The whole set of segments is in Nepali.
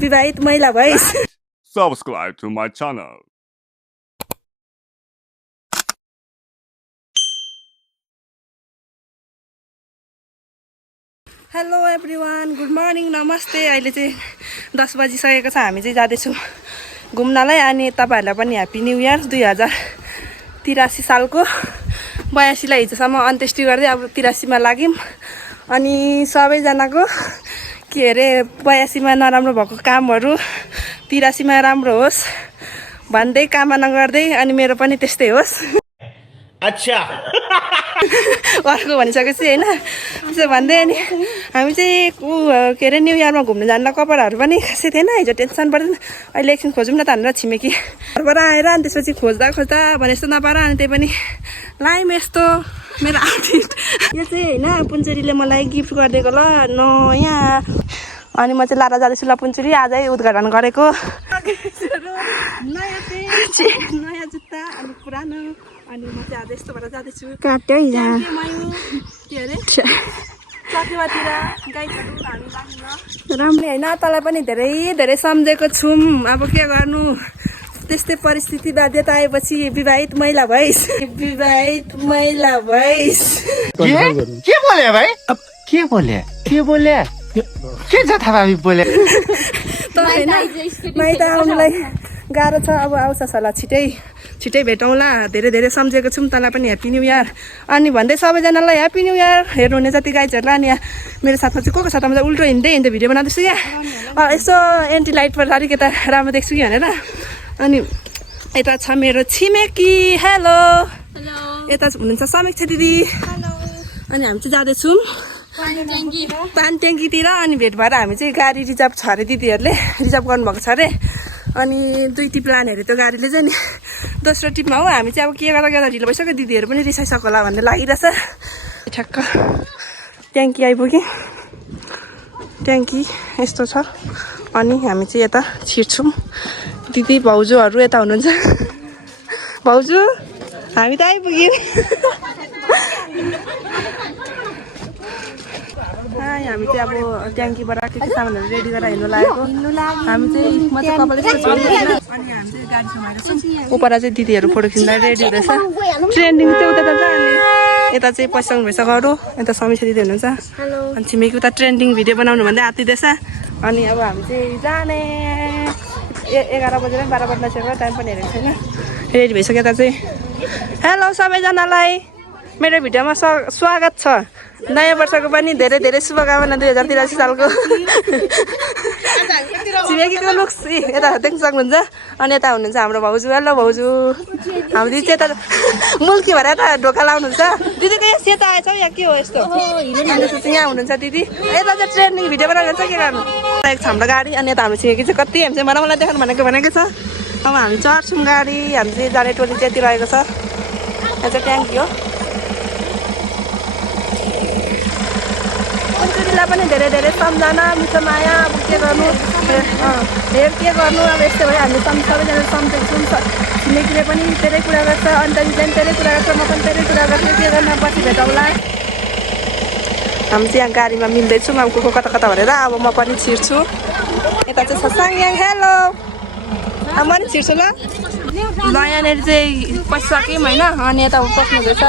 विवाहित महिला भइस Subscribe to my channel. Hello everyone, good morning, नमस्ते। अहिले चाहिँ 10 बजिसकेको छ। हामी चाहिँ जाँदैछौँ घुम्नलाई। अनि तपाईँहरूलाई पनि ह्याप्पी न्यू इयर 2083 सालको। 82लाई हिजोसम्म अन्त्येष्टि गर्दै अब 83मा लाग्यौँ। अनि सबैजनाको के अरे 82मा नराम्रो भएको कामहरू 83मा राम्रो होस् भन्दै कामना गर्दै, अनि मेरो पनि त्यस्तै होस्। अच्छा अर्को भनिसकेपछि होइन त्यसो भन्दै अनि हामी चाहिँ के अरे न्यु इयरमा घुम्नु जाँदा कपडाहरू पनि खासै थिएन। हिजो टेन्सन पर्दैन, अहिले एकछिन खोजौँ न त भनेर छिमेकी घरबाट आएर अनि त्यसपछि खोज्दा भने यस्तो नपाएर अनि त्यही पनि लाइम यस्तो मेरो आउटफिट। यो चाहिँ होइन पुन्चुरीले मलाई गिफ्ट गरिदिएको ल नयाँ। अनि म चाहिँ लारा जाँदैछु ल पुन्चुरी, आजै उद्घाटन गरेको नयाँ जुत्ता अनि पुरानो। अनि म चाहिँ आज यस्तो भएर जाँदैछु काट्यो के अरे चकेवातिर गाईहरू हामी लाग्नु राम्रै होइन। तँलाई पनि धेरै धेरै सम्झेको छौँ। अब के गर्नु, त्यस्तै परिस्थिति बाध्यता आएपछि विवाहित महिला भइस विवाहित महिला भइस। के बोले भाइ? अब के बोले के जथाभावी बोले? त होइन माइत आउनुलाई गाह्रो छ। अब आउँछ सल्लाह, छिटै भेटौँला। धेरै धेरै सम्झेको छौँ। तँलाई पनि ह्याप्पी न्यू इयर अनि भन्दै सबैजनालाई ह्याप्पी न्यू इयर। हेर्नुहुने जति गाइजहरूलाई। अनि मेरो साथमा चाहिँ को साथमा चाहिँ उल्टो हिँड्दै भिडियो बनाउँदैछु क्या। यसो एन्टी लाइट पर अलिक यता राम्रो देख्छु कि भनेर। अनि यता छ मेरो छिमेकी, हेलो। यता हुनुहुन्छ समीक्षा दिदी। अनि हामी चाहिँ जाँदैछौँ पानी ट्याङ्कीतिर। अनि भेट भएर हामी चाहिँ गाडी रिजर्भ छ अरे, दिदीहरूले रिजर्भ गर्नुभएको छ अरे। अनि 2 टिप लाने अरे त्यो गाडीले चाहिँ। नि दोस्रो टिपमा हो हामी चाहिँ। अब के गर्दा ढिलो भइसक्यो, दिदीहरू पनि रिसाइसक्यो होला भन्ने लागिरहेछ। ठ्याक्क ट्याङ्की आइपुग्यो। ट्याङ्की यस्तो छ। अनि हामी चाहिँ यता छिर्छौँ। दिदी भाउजूहरू यता हुनुहुन्छ। भाउजू हामी त आइपुग्यौँ। हामी चाहिँ अब ट्याङ्कीबाट के सामानहरू रेडी गरेर हिँड्नु लागेको। हामी चाहिँ म चाहिँ कपाल यस्तो छोडिदिएन। अनि हामी चाहिँ गाडी समाएर उपर चाहिँ दिदीहरू फोटो खिच्दा रेडी हुँदैछ। ट्रेन्डिङ चाहिँ उता जान्छ। अनि यता चाहिँ पैसा भइसक्योहरू यता समीक्षा दिदी हुनुहुन्छ। अनि छिमेकी उता ट्रेन्डिङ भिडियो बनाउनु भन्दै आत्तिँदैछ। अनि अब हामी चाहिँ जाने 11 बजेर 12 बज्न सकेको, टाइम पनि हेरेको छैन। रेडी भइसक्यो। यता चाहिँ हेलो सबैजनालाई, मेरो भिडियोमा स्वागत छ। नयाँ वर्षको पनि धेरै धेरै शुभकामना 2083 सालको। छिमेकीको लुक्स यता देख्न सक्नुहुन्छ। अनि यता हुनुहुन्छ हाम्रो भाउजू। हेलो भाउजू। हाम्रो दिदी चाहिँ यता मुल्की भएर यता ढोका लाउनुहुन्छ। दिदीको यहाँ सेता आएछ या के हो यस्तो? यहाँ हुनुहुन्छ दिदी। यता चाहिँ ट्रेनिङ भिडियो बनाउनु छ, के गर्नु एक छ हाम्रो गाडी। अनि यता हाम्रो छिमेकी चाहिँ कति हामी चाहिँ मलाई देखाउनु भनेको छ। अब हामी चढ्छौँ गाडी। हामी चाहिँ जाने टोली चाहिँ यति रहेको छ। यहाँ चाहिँ ट्याङ्की हो। पुन्चुरीलाई पनि धेरै धेरै सम्झना, मिठो माया। अब के गर्नु, के गर्नु, अब यस्तै भयो। हामी सबैजना सम्झेको छौँ। छिमेकीले पनि धेरै कुरा गर्छ, अन्तरीले पनि धेरै कुरा गर्छ, म पनि धेरै कुरा गर्छु। के गर्नु, पछि भेटौँला। हामी चाहिँ यहाँ गाडीमा मिल्दैछौँ। अब को कता कता भनेर अब म पनि छिर्छु। यता चाहिँ छ साङयाङ। हेलो, अब म पनि छिर्छु ल। यहाँनिर चाहिँ पसिसक्यौँ होइन। अनि यता पस्नु हुँदैछ।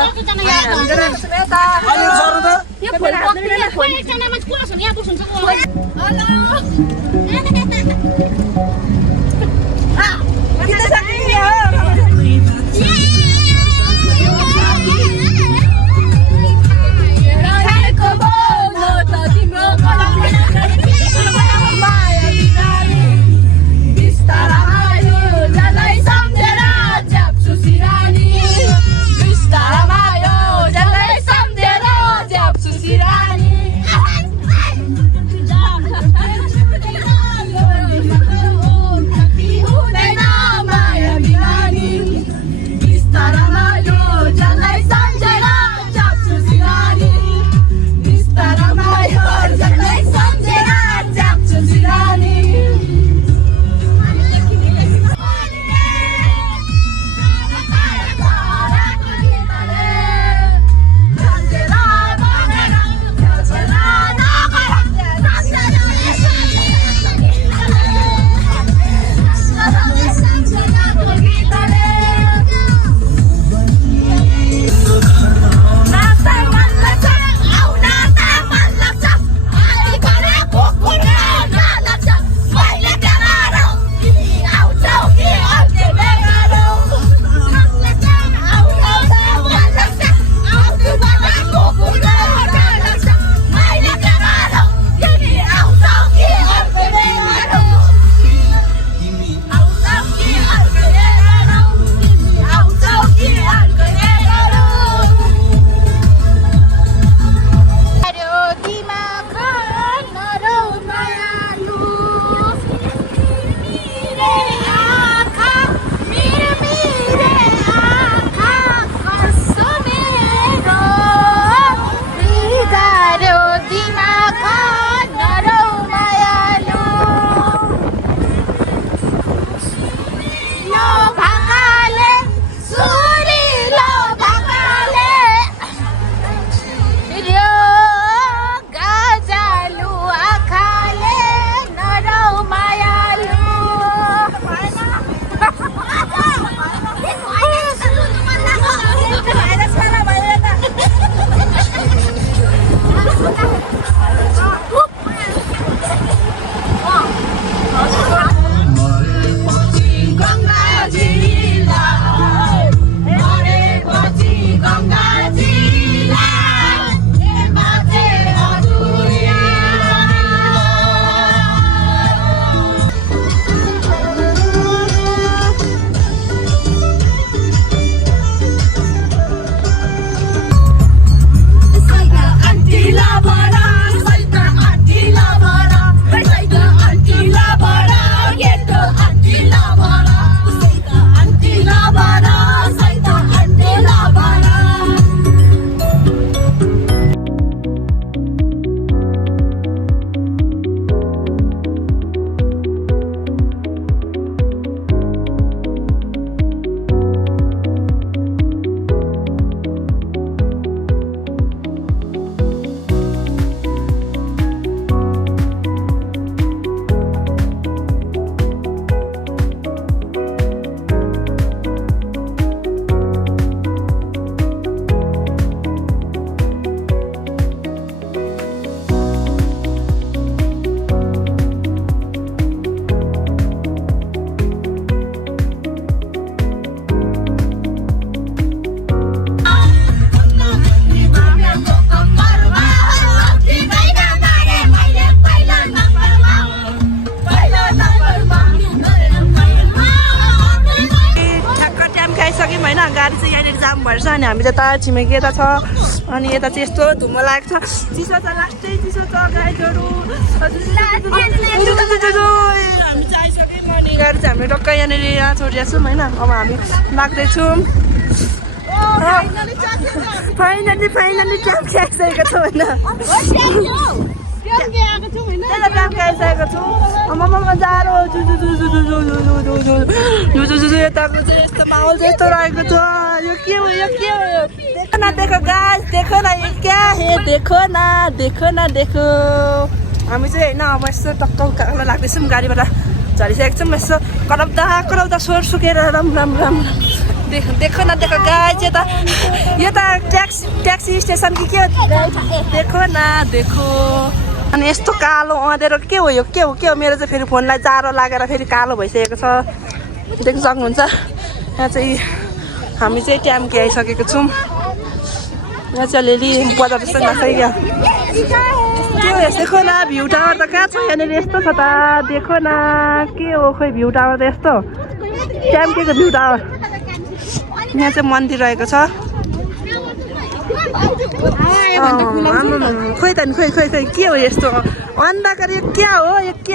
भएछ अनि हामी त छिमेकी यता छ अनि यता चाहिँ यस्तो धुम्म लागेको छ चिसो छ लास्टै चिसो छ गाइजहरू हामी चाहिँ आइसक्यौँ अनि गाडी चाहिँ हामी टक्कै यहाँनिर यहाँ छोडिरहेको छौँ होइन अब हामी लाग्दैछौँ फाइनली ट्याम्की आइसकेको छौँ होइन आइसकेको छु मम्मा जाडो यताको चाहिँ यस्तो माहौल चाहिँ यस्तो रहेको छ यो के हो देखो न देखो गाइस देखो न ये क्या है देखो न हामी चाहिँ होइन अब यस्तो टक्क उकालो लाग्दैछौँ गाडीबाट झरिसकेको छौँ यस्तो कराउँदा स्वर सुकेर राम देखो न देखो गाइस यता ट्याक्सी स्टेसन कि के देखो न देखो अनि यस्तो कालो अँधेरो के हो मेरो चाहिँ फेरि फोनलाई जाडो लागेर फेरि कालो भइसकेको छ देख्न सक्नुहुन्छ यहाँ चाहिँ हामी चाहिँ ट्याम्की आइसकेको छौँ यहाँ चाहिँ अलिअलि बजार जस्तो नसक्यो के हो देखो न भ्यू टावर त कहाँ छ यहाँनिर यस्तो छ त देखो न के हो खोइ भ्यू टावर त यस्तो ट्याम्कीको भ्यू टावर यहाँ चाहिँ मन्दिर रहेको छ खोइ त नि खोइ के हो यस्तो अन्धकार यो क्या हो यस्तो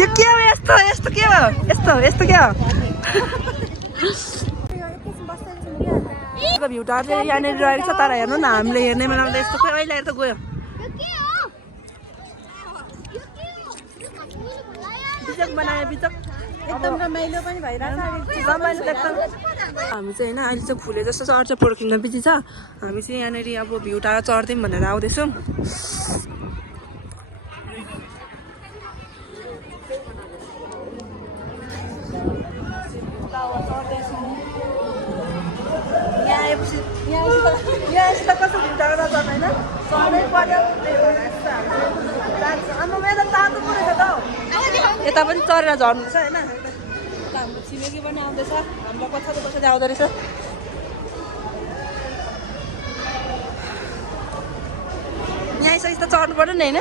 यो के हो यस्तो के हो यस्तो के हो भ्यू टावर चाहिँ यहाँनिर रहेको छ तर हेर्नु न हामीले हेर्ने बेलामा यस्तो खोइ अहिले त गयो बिचक बनायो बिचक एकदम रमाइलो पनि भइरहेछ रमाइलो एकदम हामी चाहिँ होइन अहिले चाहिँ फुले जस्तो चढ्छ पर्खिन बिजी छ हामी चाहिँ यहाँनिर अब भ्यू टावर चढ्दैौँ भनेर आउँदैछौँ यहाँसित कस्तो भ्यू टावर चढ्नु होइन चढ्नै पर्यो मेरो तातो परेछ त यता पनि चढेर झर्नुहुन्छ होइन हाम्रो छिमेकी पनि आउँदैछ हाम्रो कसरी आउँदो रहेछ यहाँ आइसकेपछि त चढ्नु पर्यो नि होइन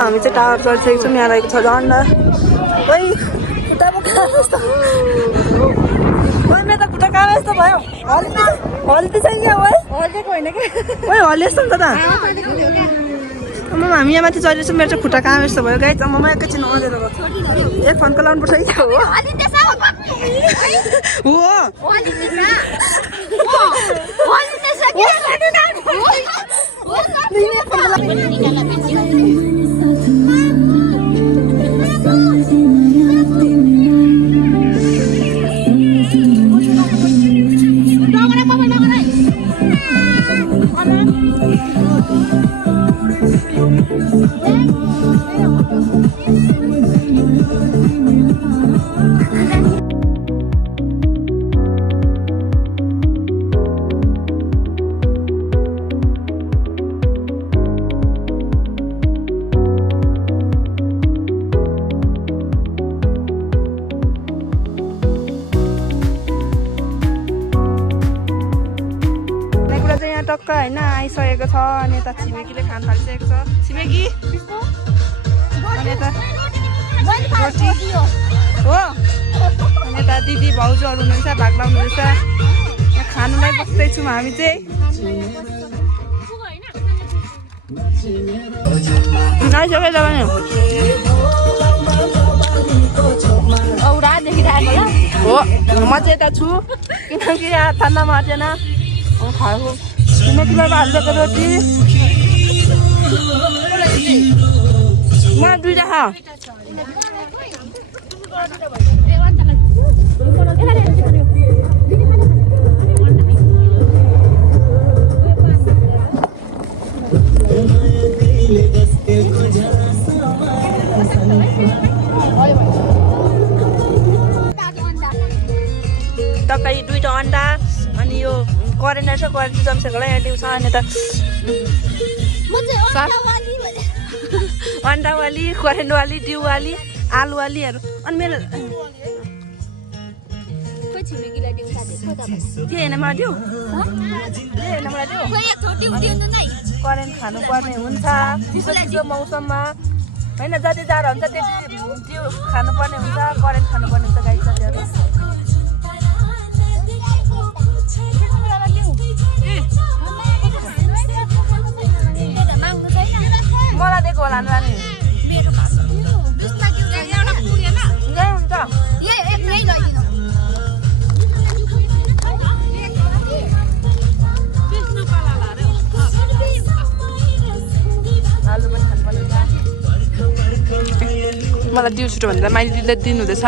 हामी चाहिँ टावर चढिसकेको छौँ यहाँ रहेको छ झन्डा मेरो त खुट्टा कहाँ यस्तो भयो हल्दी छैन क्या हल्दिएको होइन कि हल्दी यस्तो नि त हामी यहाँ माथि चढिरहेछौँ मेरो चाहिँ खुट्टा कहाँ यस्तो भयो गाई त म एकैछिन अँधेरो भयो एक फोनको लाउनु पर्छ कि टक्क होइन आइसकेको छ अनि यता छिमेकीले खान थालिसकेको छ छिमेकी अनि यता रोटी हो अनि यता दिदी भाउजूहरू हुनुहुन्छ भाग लाउनुहुन्छ यहाँ खानुलाई बस्दैछौँ हामी चाहिँ आइसकेको छ भने हो म चाहिँ यता छु किनकि यहाँ ठन्डामा हटेन खाएको छिमेकीलाई हालिदिएको रोटी मलाई दुईवटा खा टक्कै दुईवटा अन्डा अनि यो करेन्ट रहेछ करेन्ट जम्सेकोलाई यहाँ दिउँछ अनि त अन्डावाली करेन्टवाली डिउवाली आलुवालीहरू अनि मेरो कोही छिमेकीलाई दिउँ साथी को त के होइन मलाई दिउ के होइन मलाई दिउ कोही एक थोक दिउँ नै करेन्ट खानुपर्ने हुन्छ चिसो मौसममा होइन जति जाडो हुन्छ त्यति दिउ खानुपर्ने हुन्छ करेन्ट खानुपर्ने हुन्छ गाई साथीहरू मलाई दिएको होला नानी यही हुन्छ आलु पनि खानुपर्ने हुन्छ मलाई दिउ छिटो भन्दा माइली दिदीलाई दिनुहुँदैछ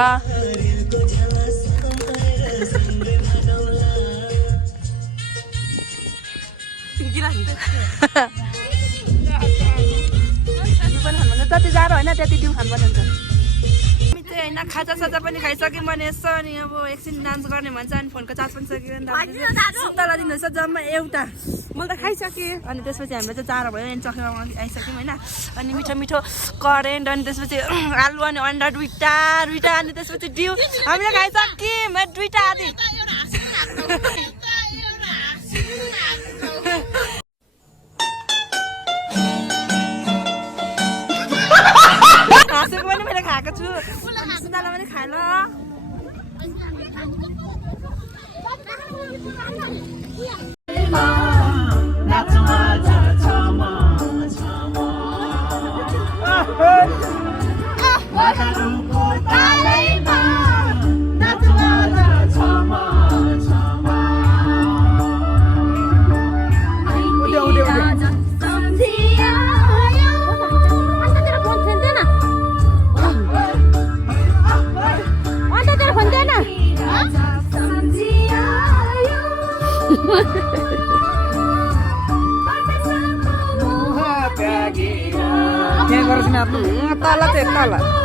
जति जाडो होइन त्यति दिउ खानुपर्ने हुन्छ हामी चाहिँ होइन खाजासाजा पनि खाइसक्यौँ भने यसो अनि अब एकछिन डान्स गर्ने भन्छ अनि फोनको चार्ज पनि सकियो नि सुन्तला दिनुहोस् जम्मा एउटा मैले त खाइसकेँ अनि त्यसपछि हाम्रो चाहिँ चारो भयो अनि चखेमा आइसक्यौँ होइन अनि मिठो मिठो करेन्ट अनि त्यसपछि आलु अनि अन्डा दुइटा अनि त्यसपछि दिउ हामीले खाइसक्यौँ दुइटा आदि हाँसेको पनि मैले खाएको छु सुन्तला पनि खाएँ ल तल चाहिँ तल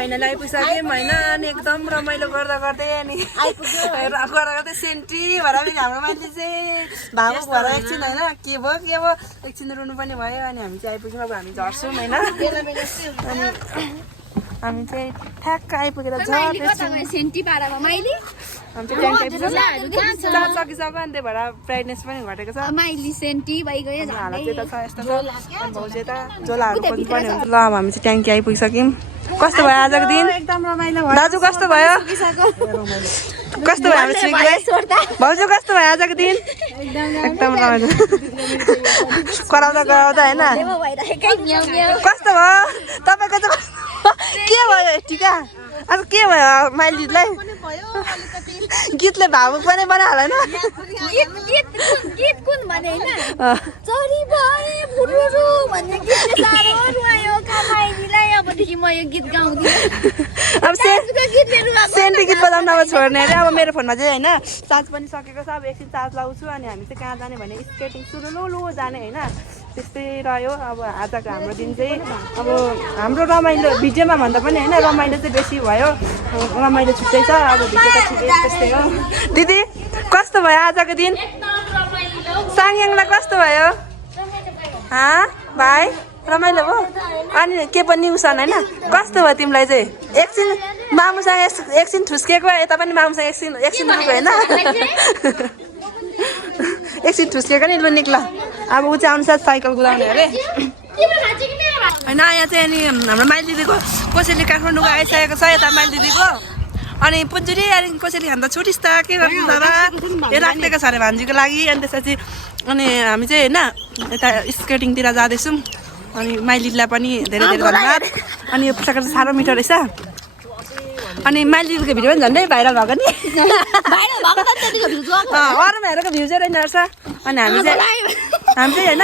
फाइनली आइपुगिसक्यौँ होइन अनि एकदम रमाइलो गर्दा गर्दै अनि गर्दा सेन्ट्री भएर पनि हाम्रो मान्छे चाहिँ भावुक भएर एकछिन होइन के भयो एकछिन रुनु पनि भयो अनि हामी चाहिँ आइपुग्यौँ अब हामी झर्छौँ होइन अनि हामी चाहिँ ठ्याक्क आइपुगेर सकिसक्यो अनि त्यही भएर ब्राइटनेस पनि घटेको छ हालत चाहिँ त छ यस्तो छ भाउजू त झोलाहरू खोज्नु पर्ने हुन्छ ल अब हामी चाहिँ ट्याङ्की आइपुगिसक्यौँ कस्तो भयो आजको दिन एकदम रमाइलो भयो दाजु कस्तो भयो कस्तो भयो हाम्रो छिमेकीलाई भाउजू कस्तो भयो आजको दिन एकदम रमाइलो कराउँदा होइन कस्तो भयो तपाईँको चाहिँ के भयो टिका अब के भयो माइलीलाई गीतले भावुक पनि बनाइहाल्यो अब सेन्टी गीत बजाउन अब छोड्ने अरे अब मेरो फोनमा चाहिँ होइन चार्ज पनि सकेको छ अब एकछिन चार्ज लाउँछु अनि हामी चाहिँ कहाँ जाने भने स्केटिङ सुरु जाने होइन त्यस्तै रह्यो अब आजको हाम्रो दिन चाहिँ अब हाम्रो रमाइलो भिडियोमा भन्दा पनि होइन रमाइलो चाहिँ बेसी भयो रमाइलो छुट्टै छ अब भिडियो त ठिकै त्यस्तै हो दिदी कस्तो भयो आजको दिन साङयाङलाई कस्तो भयो भाइ रमाइलो भयो अनि के पनि उसान होइन कस्तो भयो तिमीलाई चाहिँ एकछिन मामुसँग एकछिन ठुस्किएको यता पनि मामुसँग एकछिन रुको होइन एकछिन ठुस्किएको नि लु निक्ल अब ऊ चाहिँ अनुसार साइकल कुदाउने अरे होइन यहाँ चाहिँ अनि हाम्रो माइली दिदीको कसैले काठमाडौँ आइसकेको छ यता माइली दिदीको अनि पुन्जुरी अनि कसैले खाँदा छुटिस् त के गर्नु त यो राखिदिएको छ अरे भान्जीको लागि अनि त्यसपछि अनि हामी चाहिँ होइन यता स्केटिङतिर जाँदैछौँ अनि माइलीलाई पनि धेरै धेरै धन्यवाद अनि यो पुस्तक चाहिँ साह्रो मिठो रहेछ अनि माइलीको भिडियो पनि झन्डै भाइरल भएको नि भाइरल भएको त त्यतिको भ्युज गएको अरूमा हेरेको भ्यू चाहिँ रहेछ अनि हामी चाहिँ होइन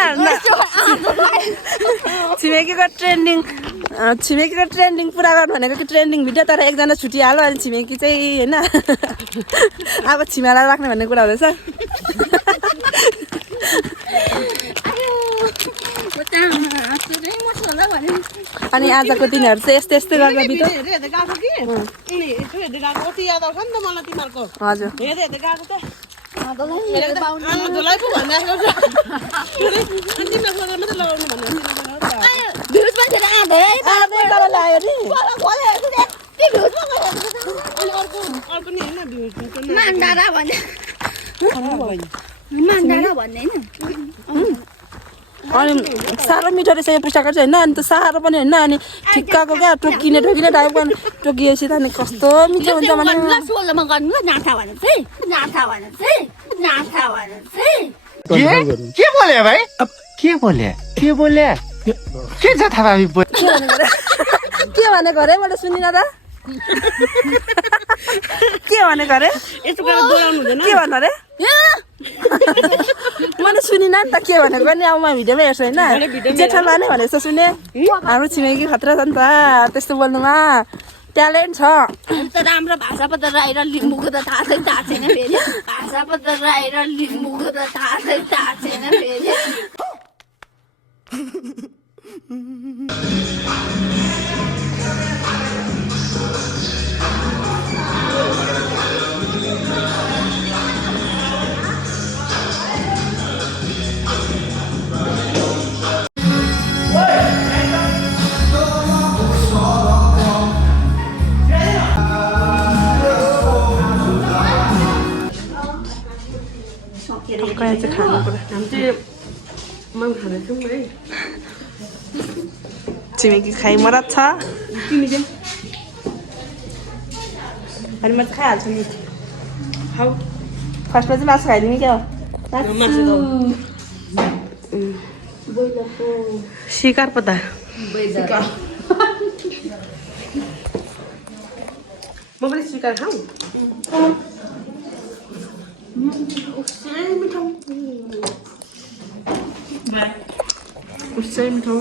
छिमेकीको ट्रेन्डिङ पुरा गर्नु भनेको कि ट्रेन्डिङ भिडियो तर एकजना छुटिहाल्यो अनि छिमेकी चाहिँ होइन अब छिमालाई राख्ने भन्ने कुरा हुँदैछ अनि आजको दिनहरू चाहिँ यस्तै यस्तै गर्दा बित्यो हजुर भ्युज पनि ल्यायो नि मान्दारा भन्ने अनि साह्रो मिठो रहेछ यो पुस्तक चाहिँ होइन अनि त साह्रो पनि होइन अनि ठिक्कको क्या टोकिने टाइपको टोकिएपछि त अनि कस्तो मिठो हुन्छ भने सोह्रमा गर्नु ल नाथा भने चाहिँ के बोले भाइ के बोले के जथाभावी बोले के भनेको अरे मैले सुनिन त के भनेको अरे यस्तो गरेर दोहोऱ्याउनु हुँदैन के भन्नु अरे मैले सुनिन नि त के भनेको नि अब म भिडियोमा हेर्छु होइन जेठामा नै भनेको जस्तो सुने हाम्रो छिमेकी खतरा छ नि त त्यस्तो बोल्नुमा ट्यालेन्ट छ त राम्रो भाषा पत्र राई र लिम्बूको त थाहा छैन फेरि भाषा पत्र राई र लिम्बूको त थाहा छैन फेरि छिमेकी खाइ मरत छ अनि म चाहिँ खाइहाल्छु नि फर्स्टमा चाहिँ मासु खाइदिने क्या सिकार पता म पनि सिकार खाऊ उसै मिठो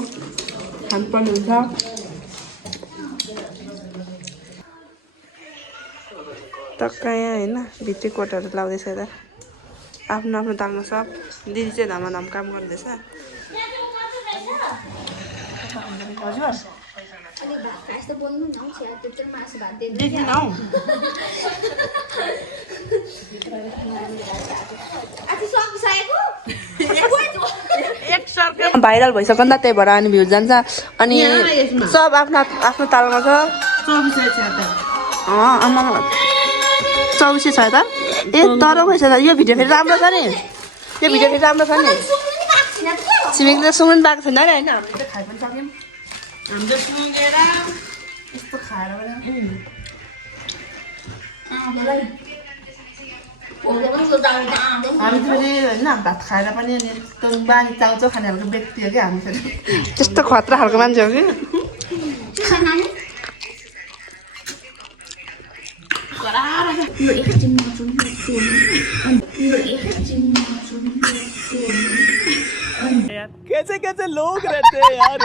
खानुपर्ने हुन्छ टक्क यहाँ होइन भित्री कोटहरू लाउँदैछ यता आफ्नो आफ्नो दाममा सब दिदी चाहिँ धमाधम काम गर्दैछ हजुर भाइरल भइसक्यो नि त त्यही भएर अनि भ्युज जान्छ अनि सब आफ्नो आफ्नो तालमा छ 24 छ त ए तर भएछ त यो भिडियो फेरि राम्रो छ नि यो भिडियो फेरि राम्रो छ नि छिमेकीले सुँग्नु पाएको छैन अरे होइन हामीले चाहिँ खाइ पनि सक्यौँ हामीले सुँगेर यस्तो खाएर हामी फेरि होइन भात खाएर पनि अनि यस्तो बानी चाउचाउ खाने खालको व्यक्ति हो क्या हामी फेरि त्यस्तो खतरा खालको मान्छे हो कि कैसे कैसे लोग रहते हैं यार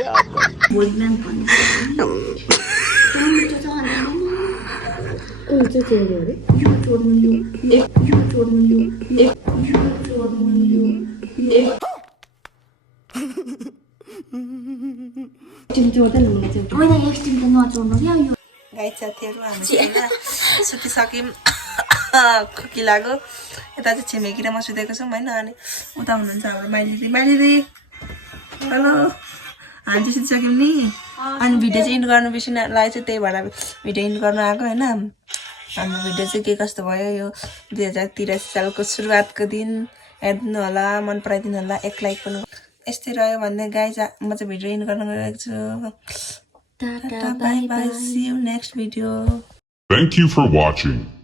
गाई साथीहरू हामी सुतिसक्यौँ खोकी लाग्यो यता चाहिँ छिमेकी र म सुतेको छौँ होइन अनि उता हुनुहुन्छ हाम्रो माइली हेलो हामी चाहिँ सुतिसक्यौँ नि अनि भिडियो चाहिँ इन्ड गर्नु बेसी लाग्यो चाहिँ त्यही भएर भिडियो इन्ड गर्नु आएको होइन हाम्रो भिडियो चाहिँ के कस्तो भयो यो 2083 सालको सुरुवातको दिन हेरिदिनु होला मन पराइदिनु होला एक लाइक पनि यस्तै रह्यो भन्दै गाइज म चाहिँ भिडियो इन्ड गर्न गएको छु tata bye bye see you next video Thank you for watching.